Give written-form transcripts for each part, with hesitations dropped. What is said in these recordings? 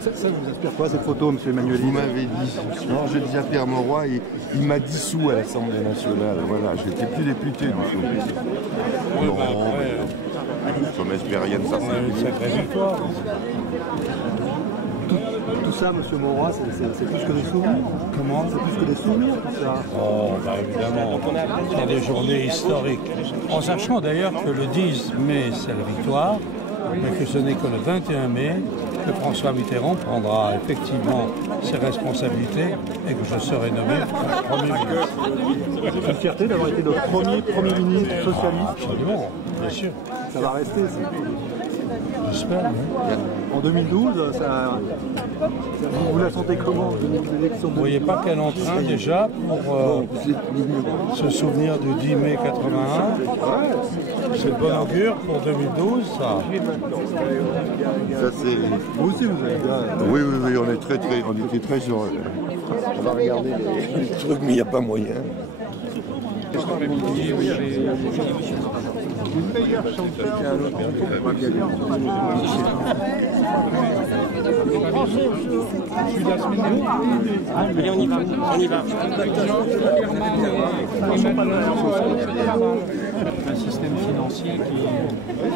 Ça vous inspire quoi cette photo, M. Emmanuel? Vous m'avez dit, non, j'ai dit à Pierre Mauroy, il m'a dissous à l'Assemblée nationale. Voilà, je n'étais plus député du coup. Non, ça m'inspire rien de ça. Tout ça, M. Mauroy, c'est plus que des souvenirs. Comment? C'est plus que des souvenirs, tout ça. Oh, bah évidemment, c'est des journées historiques. En sachant d'ailleurs que le 10 mai, c'est la victoire, mais que ce n'est que le 21 mai que François Mitterrand prendra effectivement ses responsabilités et que je serai nommé Premier ministre. C'est une fierté d'avoir été notre premier ministre socialiste. Absolument, bien sûr. Ça va rester, ça. J'espère. Oui. En 2012, vous la sentez comment, l'élection? Vous ne voyez pas qu'elle est en train déjà pour se souvenir du 10 mai 81. C'est de bon augure pour 2012, ça. Ça c'est. Vous aussi, vous avez bien. Oui, on était très heureux. On va regarder les trucs, mais il n'y a pas moyen. Une meilleure chanteur qu'un autre. Allez, on y va. Un système financier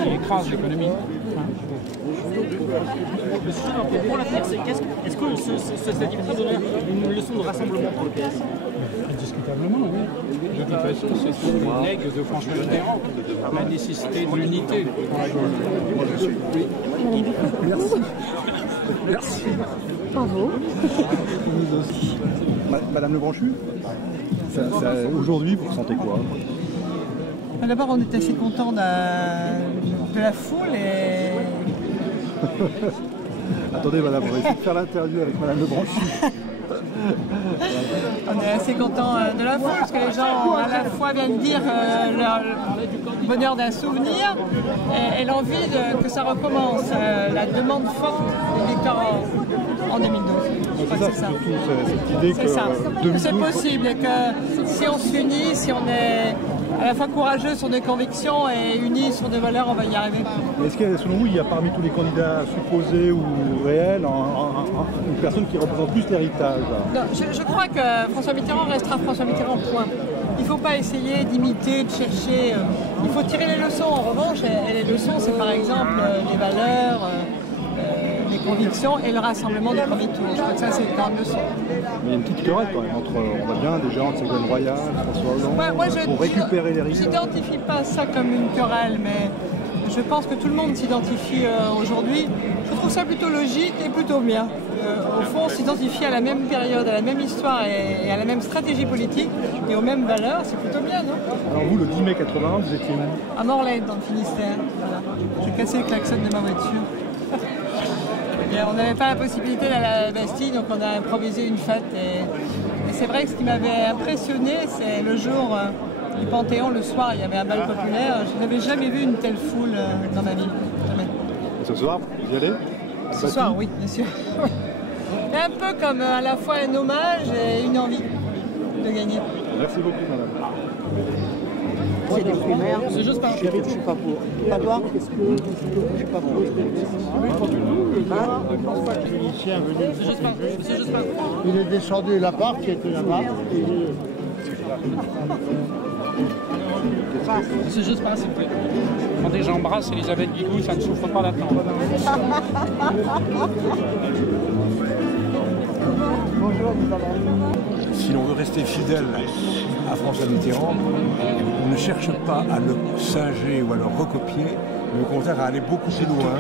qui écrase l'économie. Le sujet pour la terre, c'est est-ce que cette activité donne une leçon de rassemblement pour le PS? Indiscutablement, oui. De toute façon, c'est une legs de François Mitterrand, la nécessité de l'unité. Merci. Bravo. Madame Lebranchu, aujourd'hui, vous ressentez quoi? D'abord, on est assez content de la foule et... Attendez, madame, on va essayer de faire l'interview avec madame Lebranchu. On est assez content de la foule parce que les gens à la fois viennent dire leur bonheur d'un souvenir et l'envie que ça recommence, la demande forte des victoires en 2012. Je crois que c'est ça. Cette idée que c'est possible et que si on s'unit, si on est à la fois courageux sur des convictions et unis sur des valeurs, on va y arriver. Est-ce qu'il y a, selon vous, il y a parmi tous les candidats supposés ou réels une personne qui représente plus l'héritage? Je crois que François Mitterrand restera François Mitterrand, point. Il ne faut pas essayer d'imiter, de chercher. Il faut tirer les leçons. En revanche, et les leçons, c'est par exemple les valeurs, les convictions et le rassemblement du premier tour. Je crois que ça, c'est une grande leçon. Mais il y a une petite querelle quand même entre, on voit bien, des gens de Ségolène Royal, François Hollande, moi, pour récupérer l'héritage. Je n'identifie pas ça comme une querelle, mais je pense que tout le monde s'identifie aujourd'hui. Je trouve ça plutôt logique et plutôt bien. Au fond, on s'identifie à la même période, à la même histoire et à la même stratégie politique et aux mêmes valeurs, c'est plutôt bien, non? Alors vous, le 10 mai 81, vous étiez où? À Morlaix, dans le Finistère. Voilà. J'ai cassé le klaxon de ma voiture. Et on n'avait pas la possibilité d'aller à la Bastille, donc on a improvisé une fête. Et c'est vrai que ce qui m'avait impressionné, c'est le jour du Panthéon, le soir, il y avait un bal populaire. Je n'avais jamais vu une telle foule dans ma vie. Jamais. Et ce soir, vous y allez? Ce soir, oui, bien sûr. Et un peu comme à la fois un hommage et une envie de gagner. Merci beaucoup, madame. C'est des primaires. C'est juste pas. Je suis pas pour. Pas toi? Je suis pas pour. C'est juste pas. Il est descendu là-bas, qui était là-bas. C'est juste pas, s'il vous plaît. Attendez, j'embrasse Elisabeth Guigou, ça ne souffre pas d'attendre. Bonjour, Si l'on veut rester fidèle à François Mitterrand, on ne cherche pas à le singer ou à le recopier, mais au contraire à aller beaucoup plus loin.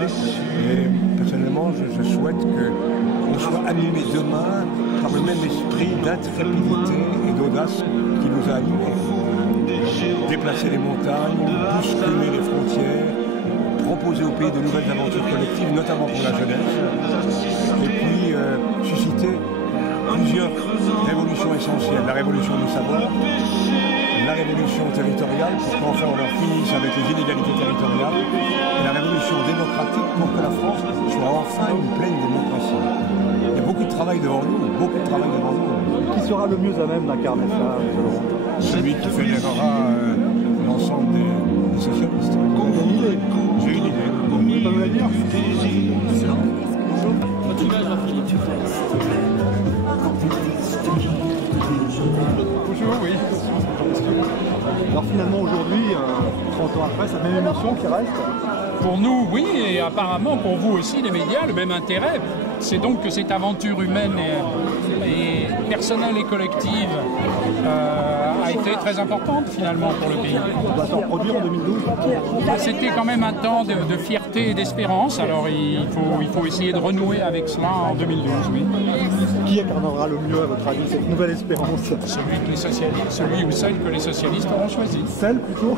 Et personnellement, je souhaite qu'on soit animé demain par le même esprit d'intrépidité et d'audace qui nous a animés. Déplacer les montagnes, bousculer les frontières, proposer au pays de nouvelles aventures collectives, notamment pour la jeunesse, et puis susciter plusieurs révolutions essentielles. La révolution du savoir, la révolution territoriale, pour qu'enfin on en finisse avec les inégalités territoriales, et la révolution démocratique pour que la France soit enfin une pleine démocratie. Il y a beaucoup de travail devant nous, beaucoup de travail devant nous. Qui sera le mieux à même d'incarner ça, selon vous? Celui qui fédérera l'ensemble des socialistes. J'ai une idée. J'ai une idée. Vous pouvez pas me la dire? image, Philippe? Bonjour, oui. Alors finalement aujourd'hui, 30 ans après, c'est la même émotion qui reste. Pour nous, oui, et apparemment pour vous aussi, les médias, le même intérêt. C'est donc que cette aventure humaine et personnelle et collective a été très importante finalement pour le pays. On va se reproduire en 2012. C'était quand même un temps de fierté et d'espérance, alors il faut essayer de renouer avec cela en 2012, oui. Qui incarnera le mieux, à votre avis, cette nouvelle espérance? Celui ou celle que les socialistes auront choisi. Celle plutôt?